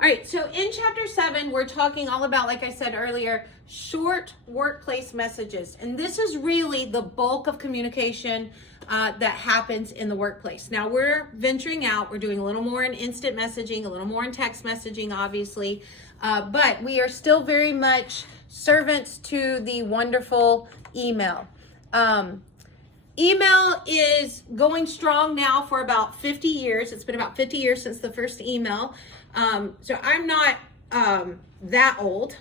All right, so in chapter 7, we're talking all about, like I said earlier, short workplace messages. And this is really the bulk of communication that happens in the workplace. Now we're venturing out, we're doing a little more in instant messaging, a little more in text messaging, obviously, but we are still very much servants to the wonderful email. Email is going strong now for about 50 years. It's been about 50 years since the first email. So I'm not that old,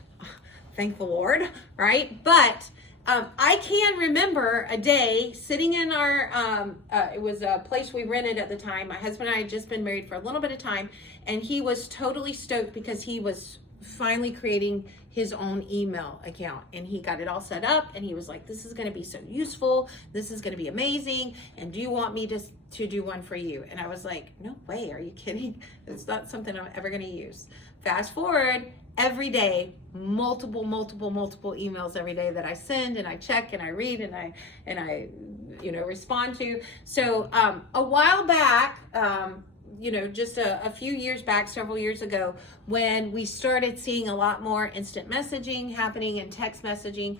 thank the Lord, right? But I can remember a day sitting in our, it was a place we rented at the time. My husband and I had just been married for a little bit of time, and he was totally stoked because he was finally creating his own email account, and he got it all set up, and he was like, this is going to be so useful, this is going to be amazing, and do you want me to do one for you? And I was like, no way, are you kidding? It's not something I'm ever going to use. Fast forward, every day, multiple emails every day that I send and I check and I read and I respond to. So a while back, just a few years back, several years ago, when we started seeing a lot more instant messaging happening and text messaging,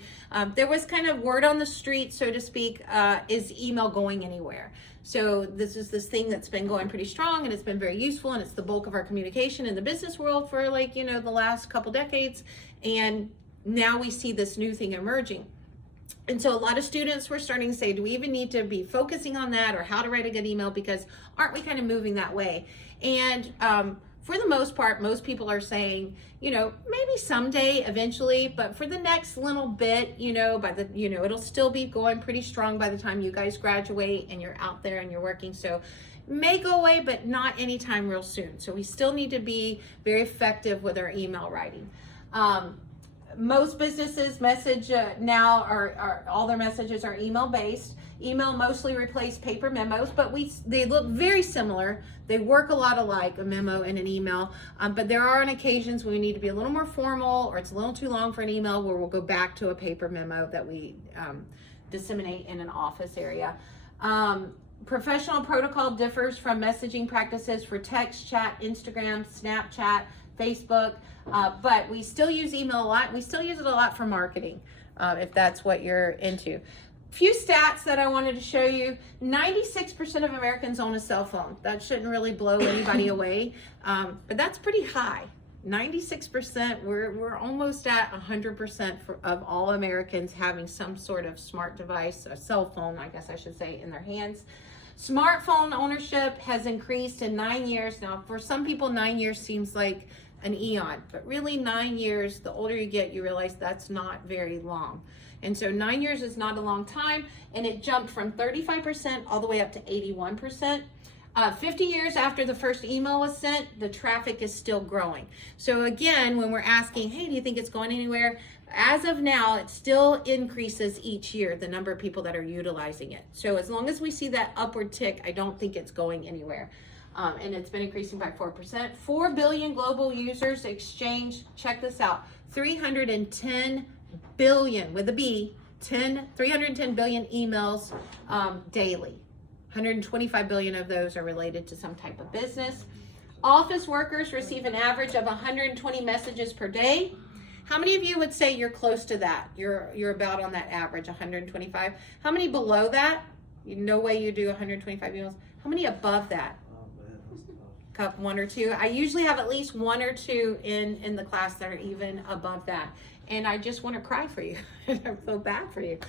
there was kind of word on the street, so to speak, is email going anywhere? So this is this thing that's been going pretty strong, and it's been very useful, and it's the bulk of our communication in the business world for the last couple decades. And now we see this new thing emerging. And so a lot of students were starting to say, do we even need to be focusing on that, or how to write a good email, because aren't we kind of moving that way? And for the most part, most people are saying, maybe someday, eventually, but for the next little bit, it'll still be going pretty strong by the time you guys graduate and you're out there and you're working. So may go away, but not anytime real soon. So we still need to be very effective with our email writing. Most businesses message now are all their messages are email based. Email mostly replaced paper memos, but they look very similar. They work a lot alike, a memo and an email. But there are on occasions when we need to be a little more formal, or it's a little too long for an email, where we'll go back to a paper memo that we disseminate in an office area. Professional protocol differs from messaging practices for text, chat, Instagram, Snapchat, Facebook, but we still use email a lot. We still use it a lot for marketing, if that's what you're into. Few stats that I wanted to show you. 96% of Americans own a cell phone. That shouldn't really blow anybody away, but that's pretty high. 96%, we're almost at 100% of all Americans having some sort of smart device, a cell phone, I guess I should say, in their hands. Smartphone ownership has increased in 9 years. Now, for some people, 9 years seems like an eon, but really 9 years, the older you get, you realize that's not very long. And so 9 years is not a long time, and it jumped from 35% all the way up to 81%. 50 years after the first email was sent, the traffic is still growing. So again, when we're asking, hey, do you think it's going anywhere? As of now, it still increases each year, the number of people that are utilizing it. So as long as we see that upward tick, I don't think it's going anywhere. And it's been increasing by 4%. 4 billion global users exchange, check this out, 310 billion, with a B, 310 billion emails daily. 125 billion of those are related to some type of business. Office workers receive an average of 120 messages per day. How many of you would say you're close to that? You're about on that average, 125. How many below that? No way you do 125 emails. How many above that? One or two. I usually have at least one or two in the class that are even above that. And I just want to cry for you. I feel bad for you.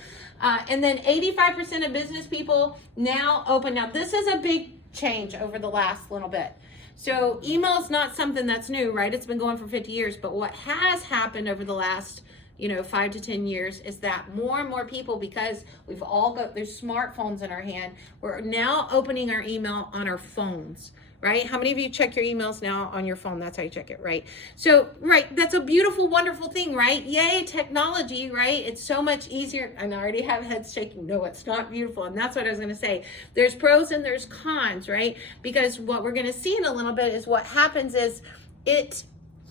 And then 85% of business people now open. Now, this is a big change over the last little bit. So email is not something that's new, right? It's been going for 50 years. But what has happened over the last 5 to 10 years is that more and more people, because we've all got there's smartphones in our hand, we're now opening our email on our phones. Right? How many of you check your emails now on your phone? That's how you check it, right? So, right, that's a beautiful, wonderful thing, right? Yay, technology, right? It's so much easier. And I already have heads shaking. No, it's not beautiful. And that's what I was going to say. There's pros and there's cons, right? Because what we're going to see in a little bit is what happens is it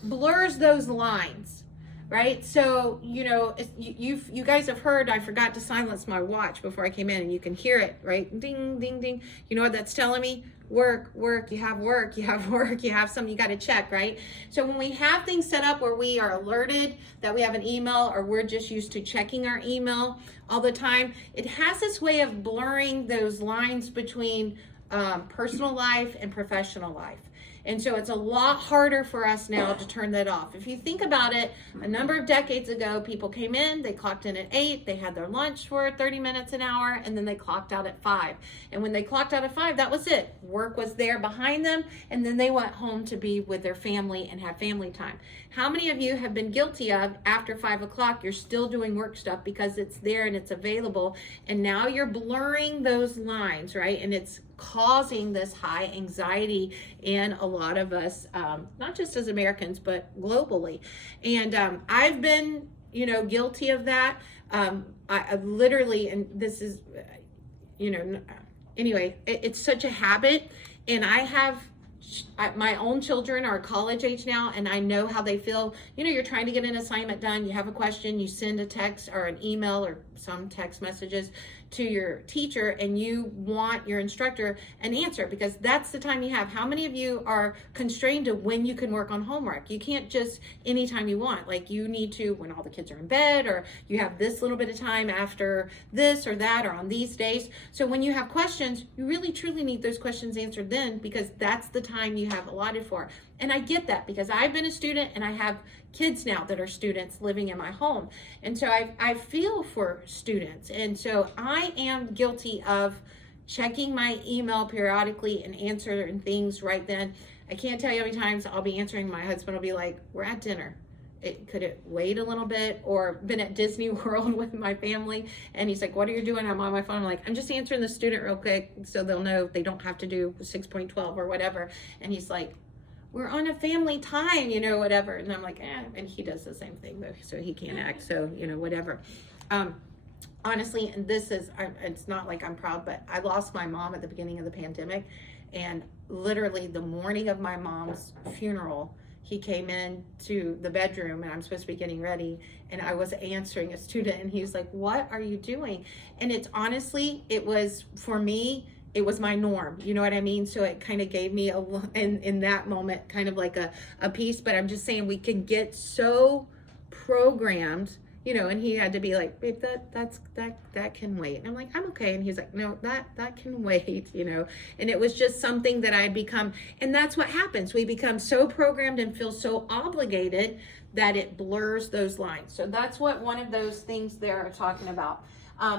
blurs those lines, right? So, you guys have heard, I forgot to silence my watch before I came in, and you can hear it, right? Ding, ding, ding. You know what that's telling me? work, you have work, you have work, you have something you got to check, right? So when we have things set up where we are alerted that we have an email, or we're just used to checking our email all the time, it has this way of blurring those lines between personal life and professional life. And so it's a lot harder for us now to turn that off. If you think about it, a number of decades ago, people came in, they clocked in at 8, they had their lunch for 30 minutes, an hour, and then they clocked out at 5. And when they clocked out at 5, that was it. Work was there behind them, and then they went home to be with their family and have family time. How many of you have been guilty of, after 5 o'clock, you're still doing work stuff because it's there and it's available, and now you're blurring those lines, right? And it's causing this high anxiety in a lot of us, not just as Americans, but globally. And I've been, guilty of that. I literally, and this is, anyway, it's such a habit. And I have my own children are college age now, and I know how they feel. You're trying to get an assignment done, you have a question, you send a text or an email or some text messages to your teacher, and you want your instructor an answer because that's the time you have. How many of you are constrained to when you can work on homework? You can't just anytime you want. Like, you need to when all the kids are in bed, or you have this little bit of time after this or that, or on these days. So when you have questions, you really truly need those questions answered then, because that's the time you have allotted for. And I get that because I've been a student and I have kids now that are students living in my home. And so I feel for students. And so I am guilty of checking my email periodically and answering things right then. I can't tell you how many times I'll be answering, my husband will be like, we're at dinner. Could it wait a little bit? Or been at Disney World with my family, and he's like, what are you doing? I'm on my phone. I'm like, I'm just answering the student real quick so they'll know they don't have to do 6.12 or whatever. And he's like, we're on a family time, whatever. And I'm like, and he does the same thing though, so he can't act, so, whatever. Honestly, and this is, it's not like I'm proud, but I lost my mom at the beginning of the pandemic, and literally the morning of my mom's funeral, he came in to the bedroom and I'm supposed to be getting ready, and I was answering a student, and he's like, what are you doing? And it's honestly, it was, for me, it was my norm, you know what I mean? So it kind of gave me in that moment, kind of like a piece. But I'm just saying, we can get so programmed, and he had to be like, babe, that can wait. And I'm like, I'm okay. And he's like, no, that can wait, and it was just something that I'd become, and that's what happens. We become so programmed and feel so obligated that it blurs those lines. So that's what one of those things they're talking about.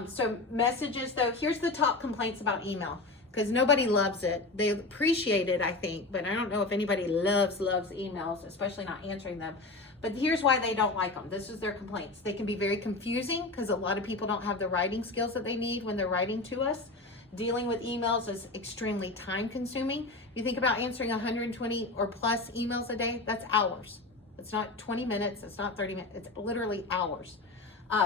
So messages, though, here's the top complaints about email, because nobody loves it. They appreciate it, I think, but I don't know if anybody loves emails, especially not answering them. But here's why they don't like them. This is their complaints. They can be very confusing because a lot of people don't have the writing skills that they need when they're writing to us. Dealing with emails is extremely time consuming. You think about answering 120 or plus emails a day, that's hours. It's not 20 minutes, it's not 30 minutes, it's literally hours.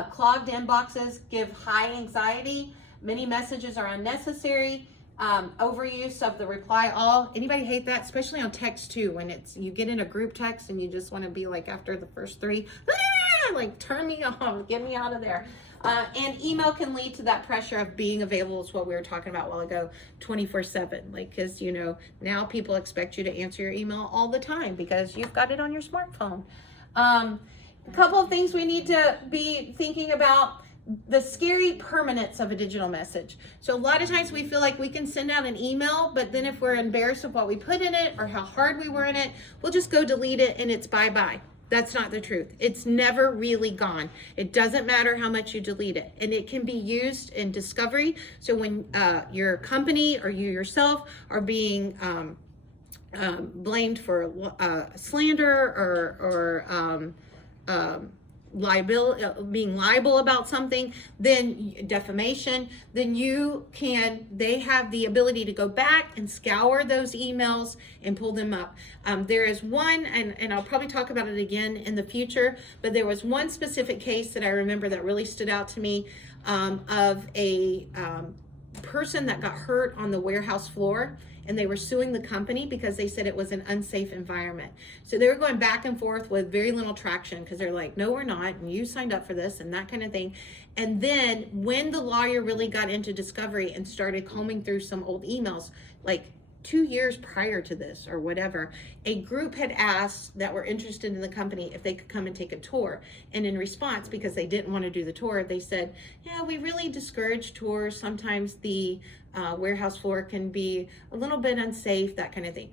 Clogged inboxes give high anxiety. Many messages are unnecessary. Overuse of the reply all. Anybody hate that? Especially on text too, when you get in a group text and you just want to be like, after the first 3, like, turn me off, get me out of there. And email can lead to that pressure of being available, is what we were talking about a while ago, 24/7. Like, because, now people expect you to answer your email all the time because you've got it on your smartphone. A couple of things we need to be thinking about: the scary permanence of a digital message. So a lot of times we feel like we can send out an email, but then if we're embarrassed of what we put in it or how hard we were in it, we'll just go delete it and it's bye-bye. That's not the truth. It's never really gone. It doesn't matter how much you delete it. And it can be used in discovery. So when your company or you yourself are being blamed for slander or being liable about something, then defamation, then they have the ability to go back and scour those emails and pull them up. There is one, and I'll probably talk about it again in the future, but there was one specific case that I remember that really stood out to me, of a person that got hurt on the warehouse floor, and they were suing the company because they said it was an unsafe environment. So they were going back and forth with very little traction, because they're like, no, we're not, and you signed up for this and that kind of thing. And then when the lawyer really got into discovery and started combing through some old emails, like 2 years prior to this or whatever, a group had asked that were interested in the company if they could come and take a tour. And in response, because they didn't want to do the tour, they said, yeah, we really discourage tours. Sometimes the warehouse floor can be a little bit unsafe, that kind of thing.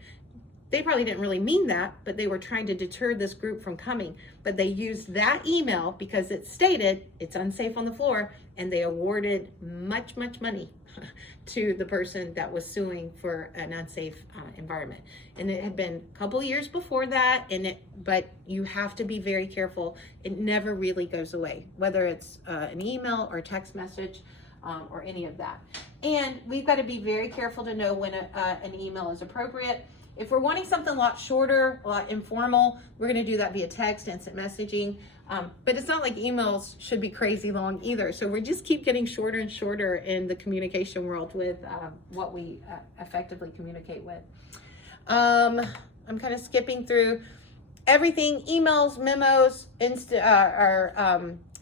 They probably didn't really mean that, but they were trying to deter this group from coming. But they used that email because it stated it's unsafe on the floor, and they awarded much money to the person that was suing for an unsafe environment. And it had been a couple years before that, but you have to be very careful. It never really goes away, whether it's an email or text message or any of that. And we've got to be very careful to know when an email is appropriate. If we're wanting something a lot shorter, a lot informal, we're going to do that via text, instant messaging. But it's not like emails should be crazy long either. So we just keep getting shorter and shorter in the communication world with what we effectively communicate with. I'm kind of skipping through everything. Emails, memos,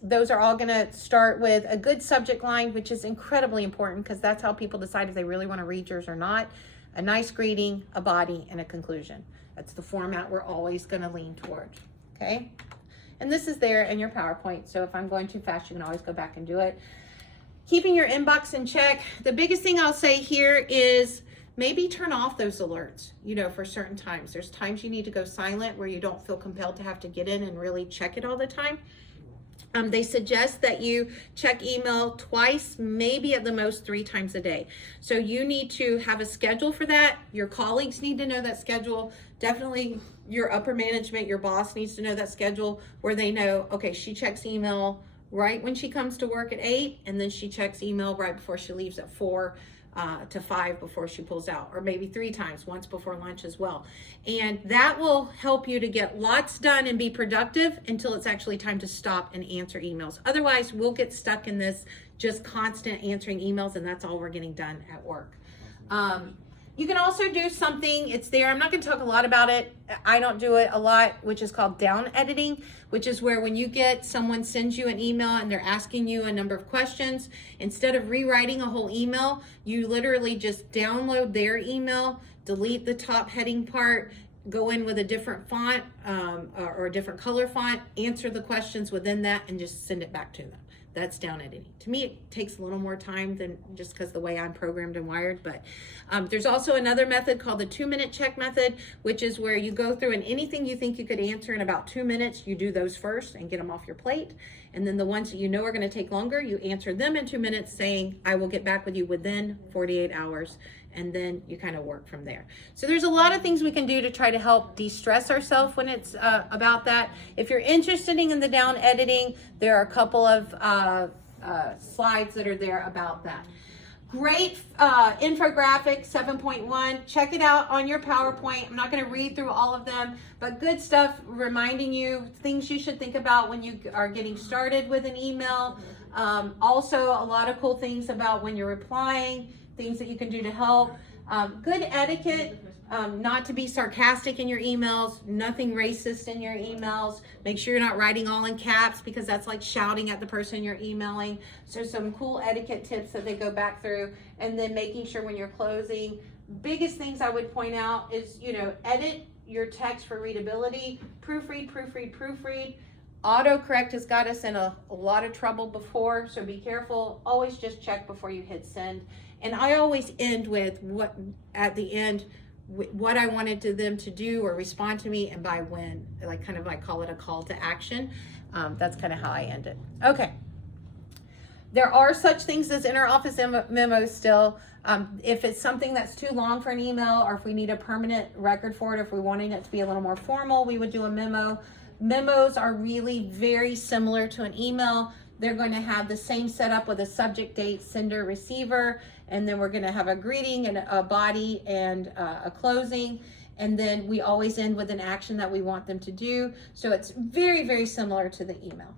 those are all going to start with a good subject line, which is incredibly important because that's how people decide if they really want to read yours or not. A nice greeting, a body, and a conclusion. That's the format we're always going to lean toward, okay? And this is there in your PowerPoint, so if I'm going too fast, you can always go back and do it. Keeping your inbox in check. The biggest thing I'll say here is maybe turn off those alerts, for certain times. There's times you need to go silent where you don't feel compelled to have to get in and really check it all the time. They suggest that you check email twice, maybe at the most 3 times a day. So you need to have a schedule for that. Your colleagues need to know that schedule. Definitely your upper management, your boss needs to know that schedule where they know, okay, she checks email right when she comes to work at 8, and then she checks email right before she leaves at 4 to 5 before she pulls out, or maybe 3 times, once before lunch as well. And that will help you to get lots done and be productive until it's actually time to stop and answer emails. Otherwise, we'll get stuck in this just constant answering emails, and that's all we're getting done at work. You can also do something, it's there, I'm not going to talk a lot about it, I don't do it a lot, which is called down editing, which is where when you get someone sends you an email and they're asking you a number of questions, instead of rewriting a whole email, you literally just download their email, delete the top heading part, go in with a different font or a different color font, answer the questions within that, and just send it back to them. That's down editing. To me, it takes a little more time than just because the way I'm programmed and wired, but there's also another method called the 2-minute check method, which is where you go through and anything you think you could answer in about 2 minutes, you do those first and get them off your plate. And then the ones that you know are going to take longer, you answer them in 2 minutes saying, I will get back with you within 48 hours. And then you kind of work from there. So there's a lot of things we can do to try to help de-stress ourselves when it's about that. If you're interested in the down editing, there are a couple of slides that are there about that. Great infographic 7.1. Check it out on your PowerPoint. I'm not going to read through all of them, but good stuff reminding you things you should think about when you are getting started with an email. Also, a lot of cool things about when you're replying, things that you can do to help. Good etiquette, not to be sarcastic in your emails, nothing racist in your emails. Make sure you're not writing all in caps because that's like shouting at the person you're emailing. So some cool etiquette tips that they go back through. And then making sure when you're closing, biggest things I would point out is, edit your text for readability, proofread. Autocorrect has got us in a lot of trouble before, so be careful. Always just check before you hit send. And I always end with what I wanted them to do or respond to me and by when. I call it a call to action. That's kind of how I end it. Okay. There are such things as inter-office memos still. If it's something that's too long for an email, or if we need a permanent record for it, if we're wanting it to be a little more formal, we would do a memo. Memos are really very similar to an email. They're going to have the same setup with a subject, date, sender, receiver, and then we're going to have a greeting and a body and a closing, and then we always end with an action that we want them to do. So it's very, very similar to the email.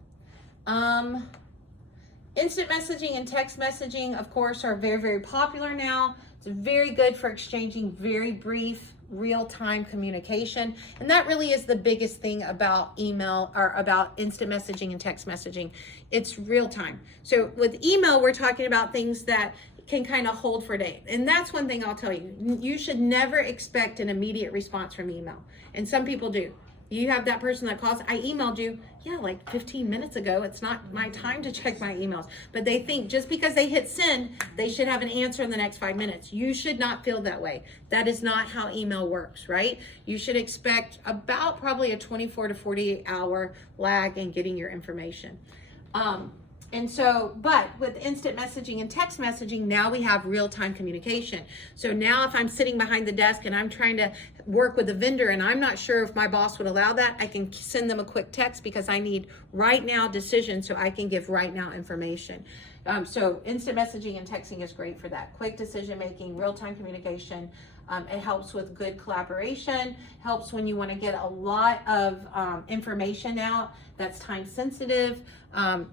Instant messaging and text messaging, of course, are very, very popular now. It's very good for exchanging very brief, real-time communication. And that really is the biggest thing about email or about instant messaging and text messaging. It's real time. So with email, we're talking about things that can kind of hold for a day. And that's one thing I'll tell you. You should never expect an immediate response from email. And some people do. You have that person that calls, I emailed you, yeah, like 15 minutes ago. It's not my time to check my emails. But they think just because they hit send, they should have an answer in the next 5 minutes. You should not feel that way. That is not how email works, right? You should expect about probably a 24 to 48 hour lag in getting your information. And so, but with instant messaging and text messaging, now we have real-time communication. So now if I'm sitting behind the desk and I'm trying to work with a vendor and I'm not sure if my boss would allow that, I can send them a quick text because I need right now decisions so I can give right now information. So instant messaging and texting is great for that. Quick decision making, real-time communication. It helps with good collaboration, helps when you want to get a lot of information out that's time sensitive.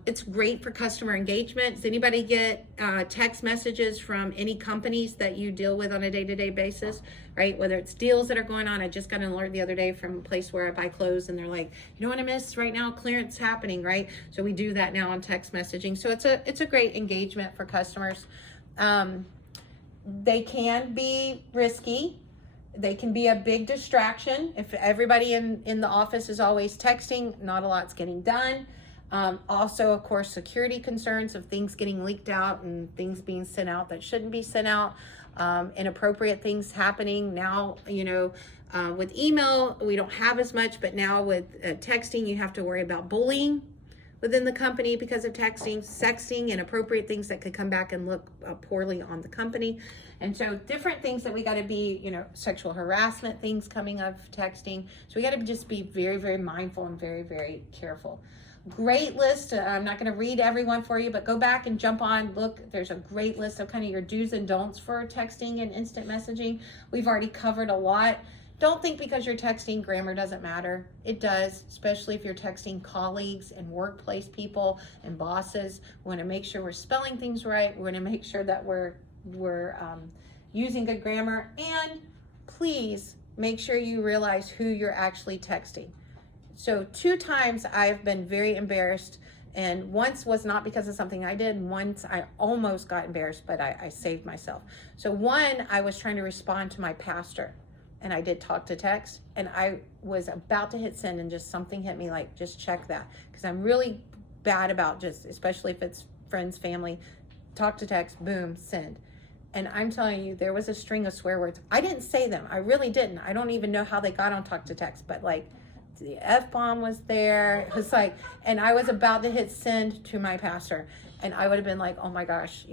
It's great for customer engagement. Does anybody get text messages from any companies that you deal with on a day-to-day basis, right? Whether it's deals that are going on. I just got an alert the other day from a place where I buy clothes and they're like, you know what I missed right now? Clearance happening, right? So we do that now on text messaging. So it's a great engagement for customers. They can be risky. They can be a big distraction. If everybody in the office is always texting, not a lot's getting done. Also, of course, security concerns of things getting leaked out and things being sent out that shouldn't be sent out. Inappropriate things happening. Now, with email, we don't have as much, but now with texting, you have to worry about bullying within the company because of texting, sexting, inappropriate things that could come back and look poorly on the company. And so different things that we got to be, sexual harassment things coming of texting. So we got to just be very, very mindful and very, very careful. Great list. I'm not going to read everyone for you, but go back and jump on. Look, there's a great list of kind of your do's and don'ts for texting and instant messaging. We've already covered a lot. Don't think because you're texting, grammar doesn't matter. It does, especially if you're texting colleagues and workplace people and bosses. We want to make sure we're spelling things right. We want to make sure that we're using good grammar. And please make sure you realize who you're actually texting. So 2 times I've been very embarrassed, and once was not because of something I did. Once I almost got embarrassed, but I saved myself. So one, I was trying to respond to my pastor. And I did talk to text, and I was about to hit send and just something hit me like, just check that. Because I'm really bad about just, especially if it's friends, family, talk to text, boom, send. And I'm telling you, there was a string of swear words. I didn't say them. I really didn't. I don't even know how they got on talk to text, but like the F-bomb was there. It was like, and I was about to hit send to my pastor. And I would have been like, oh my gosh,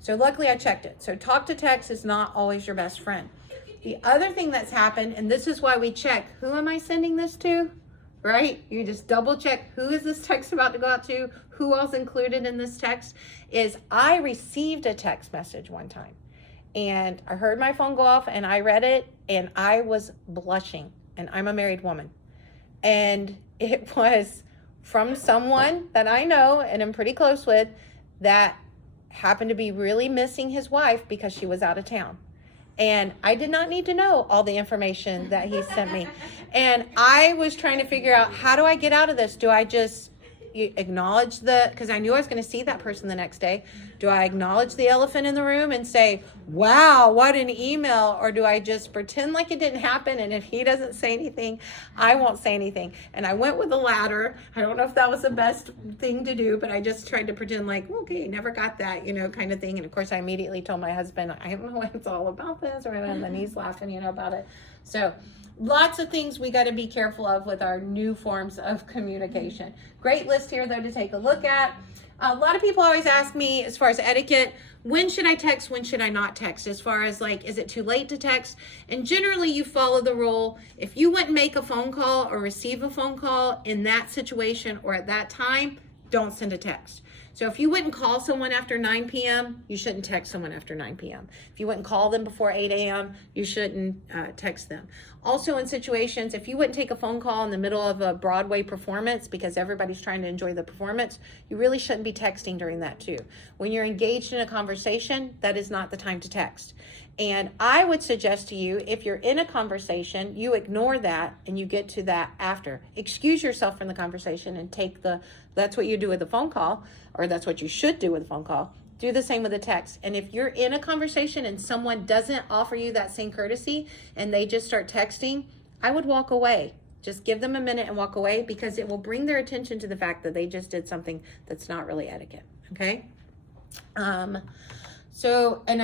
So luckily I checked it. So talk to text is not always your best friend. The other thing that's happened, and this is why we check, who am I sending this to, right? You just double check, who is this text about to go out to? Who else included in this text? Is I received a text message one time, and I heard my phone go off, and I read it, and I was blushing, and I'm a married woman. And it was from someone that I know and I'm pretty close with that happened to be really missing his wife because she was out of town. And I did not need to know all the information that he sent me. And I was trying to figure out, how do I get out of this? Do I just acknowledge because I knew I was going to see that person the next day. Do I acknowledge the elephant in the room and say, wow, what an email? Or do I just pretend like it didn't happen? And if he doesn't say anything, I won't say anything. And I went with the latter. I don't know if that was the best thing to do, but I just tried to pretend like, okay, never got that, kind of thing. And of course I immediately told my husband, I don't know what it's all about this, and then he's laughing, about it. So lots of things we got to be careful of with our new forms of communication. Great list here, though, to take a look at. A lot of people always ask me, as far as etiquette, when should I text, when should I not text? As far as like, is it too late to text? And generally you follow the rule. If you wouldn't make a phone call or receive a phone call in that situation or at that time, don't send a text. So if you wouldn't call someone after 9 p.m., you shouldn't text someone after 9 p.m. If you wouldn't call them before 8 a.m., you shouldn't text them. Also in situations, if you wouldn't take a phone call in the middle of a Broadway performance because everybody's trying to enjoy the performance, you really shouldn't be texting during that too. When you're engaged in a conversation, that is not the time to text. And I would suggest to you, if you're in a conversation, you ignore that and you get to that after. Excuse yourself from the conversation and that's what you do with a phone call, or that's what you should do with a phone call. do the same with a text. And if you're in a conversation and someone doesn't offer you that same courtesy and they just start texting, I would walk away. Just give them a minute and walk away, because it will bring their attention to the fact that they just did something that's not really etiquette. Okay. So, and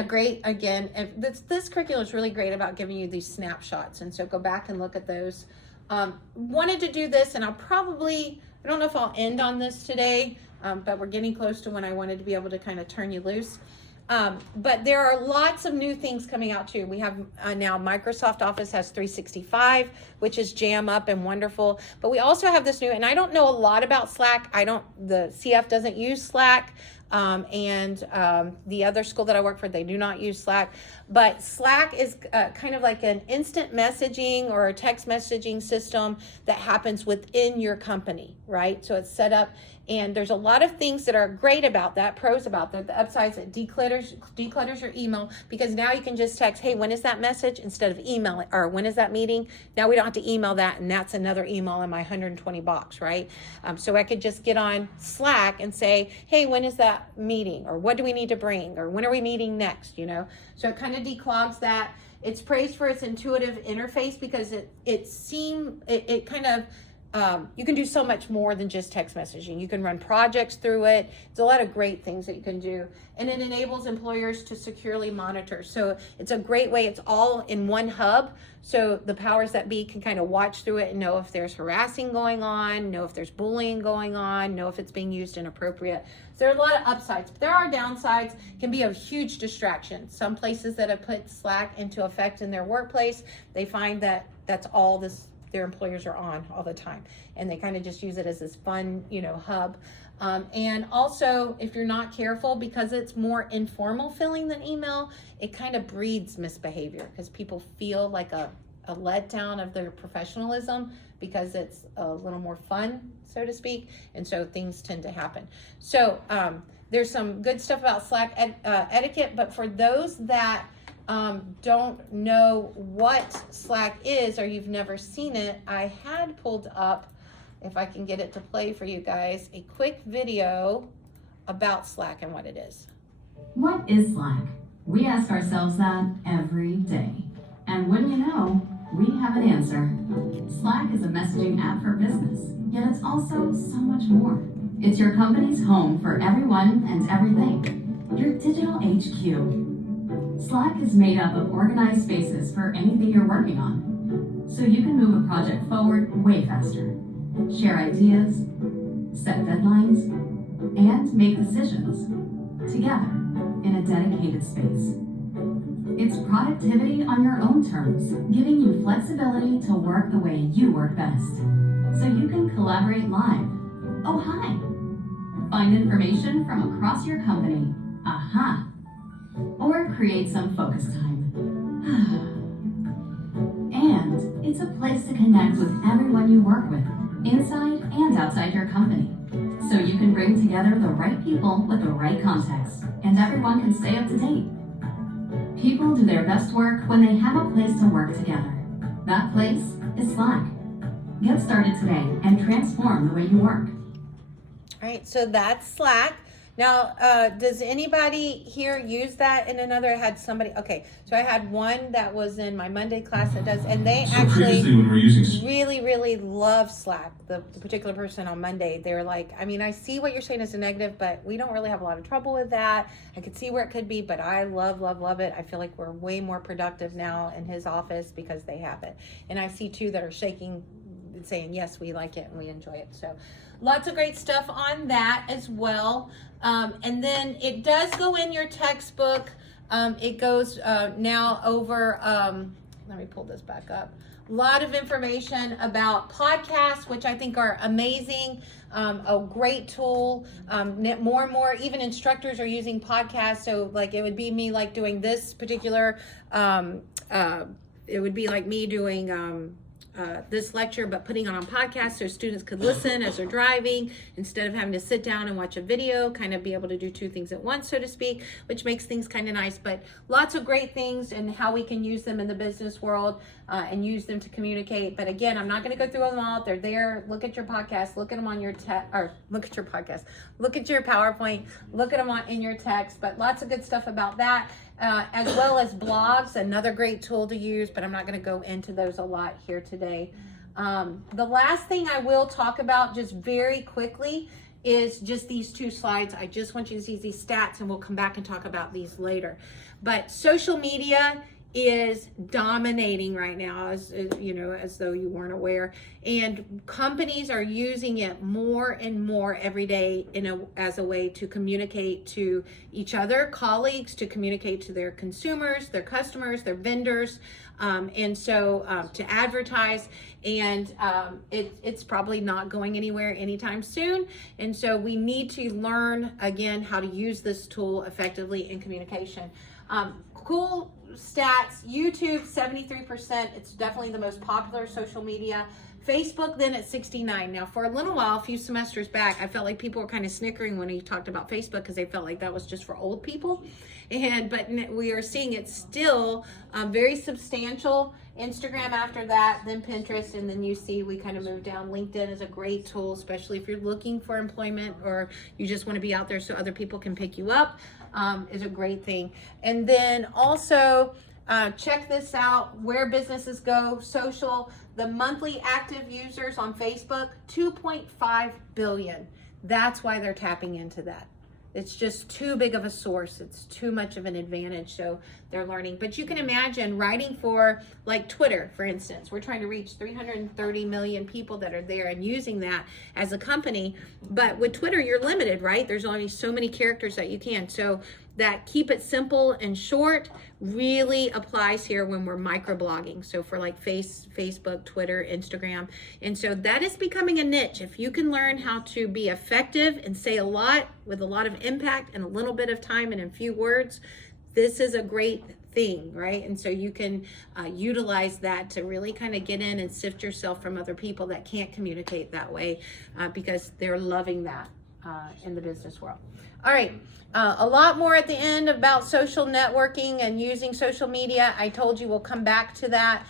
this curriculum is really great about giving you these snapshots. And so go back and look at those. Wanted to do this, and I don't know if I'll end on this today, but we're getting close to when I wanted to be able to kind of turn you loose. But there are lots of new things coming out too. We have now Microsoft Office has 365, which is jam up and wonderful. But we also have this new, and I don't know a lot about Slack. The CF doesn't use Slack. And the other school that I work for, they do not use Slack. But Slack is kind of like an instant messaging or a text messaging system that happens within your company, right? So it's set up, and there's a lot of things that are great about that, pros about that. The upsides, it declutters your email, because now you can just text, hey, when is that message, instead of email it, or when is that meeting? Now we don't have to email that, and that's another email in my 120 box, right? So I could just get on Slack and say, hey, when is that meeting, or what do we need to bring, or when are we meeting next, So it kind of declogs that. It's praised for its intuitive interface, because it kind of, you can do so much more than just text messaging. You can run projects through it. It's a lot of great things that you can do. And it enables employers to securely monitor. So it's a great way. It's all in one hub. So the powers that be can kind of watch through it and know if there's harassing going on, know if there's bullying going on, know if it's being used inappropriate. So there are a lot of upsides, but there are downsides. It can be a huge distraction. Some places that have put Slack into effect in their workplace, they find that that's all their employers are on all the time, and they kind of just use it as this fun, hub. And also, if you're not careful, because it's more informal feeling than email, it kind of breeds misbehavior, because people feel like a letdown of their professionalism, because it's a little more fun, so to speak, and so things tend to happen. So there's some good stuff about Slack etiquette, but for those that don't know what Slack is, or you've never seen it, I had pulled up, if I can get it to play for you guys, a quick video about Slack and what it is. What is Slack? We ask ourselves that every day. And wouldn't you know, we have an answer. Slack is a messaging app for business, yet it's also so much more. It's your company's home for everyone and everything. Your digital HQ. Slack is made up of organized spaces for anything you're working on, so you can move a project forward way faster, share ideas, set deadlines, and make decisions together in a dedicated space. It's productivity on your own terms, giving you flexibility to work the way you work best, so you can collaborate live. Oh, hi! Find information from across your company. Aha! Or create some focus time. And it's a place to connect with everyone you work with, inside and outside your company. So you can bring together the right people with the right context, and everyone can stay up to date. People do their best work when they have a place to work together. That place is Slack. Get started today and transform the way you work. All right, so that's Slack. Now, does anybody here use that in another? I had somebody, okay, so I had one that was in my Monday class that does, and they actually really, really love Slack. The particular person on Monday, they were like, I see what you're saying is a negative, but we don't really have a lot of trouble with that. I could see where it could be, but I love, love, love it. I feel like we're way more productive now in his office because they have it. And I see two that are shaking, saying, yes, we like it and we enjoy it. So lots of great stuff on that as well. And then it does go in your textbook. It goes now over, let me pull this back up. A lot of information about podcasts, which I think are amazing. A great tool. More and more, even instructors are using podcasts. So like it would be me like doing this particular, it would be like me doing this lecture, but putting it on podcast so students could listen as they're driving instead of having to sit down and watch a video, kind of be able to do two things at once, so to speak, which makes things kind of nice. But lots of great things and how we can use them in the business world and use them to communicate. But again, I'm not going to go through them all. They're there. Look at your podcast. Look at them on your look at your podcast. Look at your PowerPoint. Look at them in your text. But lots of good stuff about that. As well as blogs, another great tool to use, but I'm not going to go into those a lot here today. The last thing I will talk about just very quickly is just these two slides. I just want you to see these stats, and we'll come back and talk about these later. But social media is dominating right now, as you know, as though you weren't aware, and companies are using it more and more every day as a way to communicate to each other, colleagues, to communicate to their consumers, their customers, their vendors, and so to advertise. And it's probably not going anywhere anytime soon, and so we need to learn again how to use this tool effectively in communication. Cool stats: YouTube 73%. It's definitely the most popular social media. Facebook then at 69. Now for a little while, a few semesters back, I felt like people were kind of snickering when he talked about Facebook because they felt like that was just for old people. But we are seeing it still very substantial. Instagram after that, then Pinterest, and then you see we kind of moved down. LinkedIn is a great tool, especially if you're looking for employment or you just want to be out there so other people can pick you up. Is a great thing. And then also check this out: where businesses go social. The monthly active users on Facebook, 2.5 billion. That's why they're tapping into that. It's just too big of a source. It's too much of an advantage. So they're learning. But you can imagine writing for like Twitter, for instance. We're trying to reach 330 million people that are there and using that as a company. But with Twitter, you're limited, right? There's only so many characters that you can. So that keep it simple and short really applies here when we're microblogging. So for like Facebook, Twitter, Instagram. And so that is becoming a niche. If you can learn how to be effective and say a lot with a lot of impact and a little bit of time and in few words, this is a great thing, right? And so you can utilize that to really kind of get in and sift yourself from other people that can't communicate that way because they're loving that in the business world. All right, a lot more at the end about social networking and using social media. I told you we'll come back to that.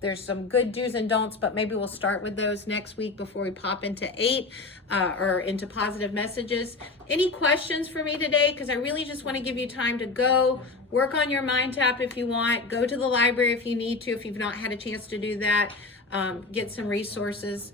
There's some good do's and don'ts, but maybe we'll start with those next week before we pop into 8 or into positive messages. Any questions for me today? Because I really just want to give you time to go work on your mind tap if you want. Go to the library if you need to, if you've not had a chance to do that. Get some resources.